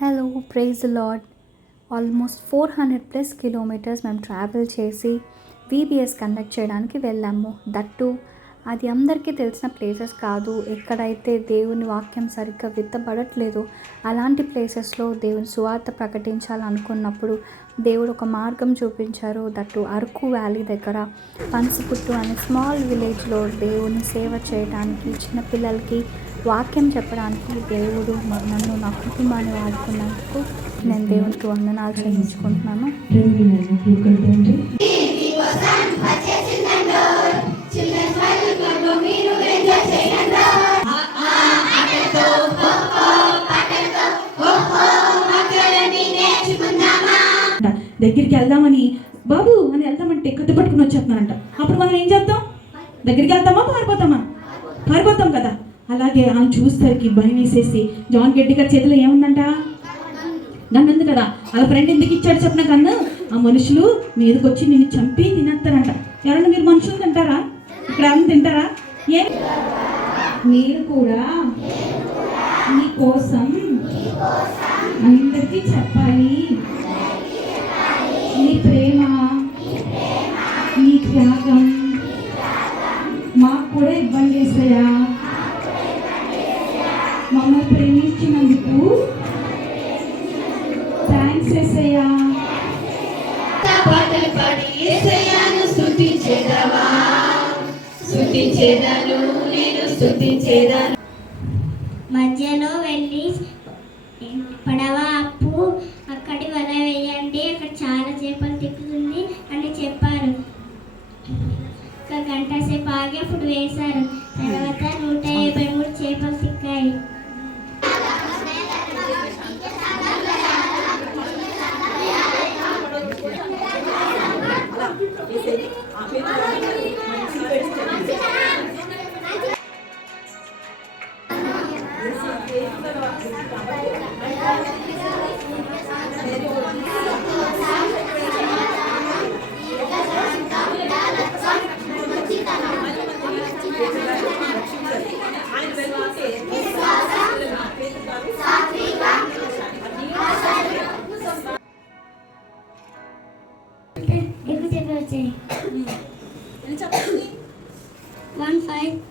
Hello praise the Lord. Almost 400+ kilometres మేము travel చేసి VBS conduct చేయడానికి వెళ్ళాము. దట్టు అది అందరికీ తెలిసిన ప్లేసెస్ కాదు. ఎక్కడైతే దేవుని వాక్యం సరిగ్గా విత్తబడట్లేదో అలాంటి ప్లేసెస్లో దేవుని సువార్త ప్రకటించాలనుకున్నప్పుడు దేవుడు ఒక మార్గం చూపించారు. దట్టు అరకు వ్యాలీ దగ్గర పనసపుట్టు అనే స్మాల్ విలేజ్లో దేవుని సేవ చేయడానికి, చిన్నపిల్లలకి వాక్యం చెప్పడానికి దేవుడు నన్ను, నా కుటుంబాన్ని వాడుకున్నందుకు నేను దేవునికి వందనాలు చెల్లించుకుంటున్నాను. దగ్గరికి వెళ్దామని బాబు అని వెళ్దామంటే కత్తి పట్టుకుని వచ్చేస్తున్నారంట. అప్పుడు మనం ఏం చేద్దాం? దగ్గరికి వెళ్తామా పారిపోతాం కదా. అలాగే ఆయన చూసేసరికి భయం వేసేసి జాన్ గడ్డి గారి చేతిలో ఏముందంట? గన్ను ఉంది కదా. వాళ్ళ ఫ్రెండ్ ఎందుకు ఇచ్చాడు చెప్పిన గన్ను? ఆ మనుషులు మీదకి వచ్చి నిన్ను చంపి తినేస్తారంట. ఎవరన్నా మీరు మనుషులు తింటారా? ఇక్కడ అన్న తింటారా? ఏం మీరు కూడా మీకోసం అందరికీ చెప్పాలి. నీ ప్రేమ, నీ త్యాగం మాకు కూడా ఇబ్బంది చేస్తాయా? మమ్మల్ని ప్రేమించినందుకు థ్యాంక్స్ యేసయ్యా. పాటలు పాడి యేసయ్యను స్తుతించేదాను నేను స్తుతించేదాను. మధ్యలో వెళ్ళి పడవ అప్పు అక్కడి వల వేయండి, అక్కడ చాలా చేపలు తిప్పుతుంది అని చెప్పారు. ఒక గంట సేపు ఆగి అప్పుడు వేశారు. తర్వాత 153 చేపలు తిక్కాయి. ఎక్కువ చెప్పి వచ్చాయి. 15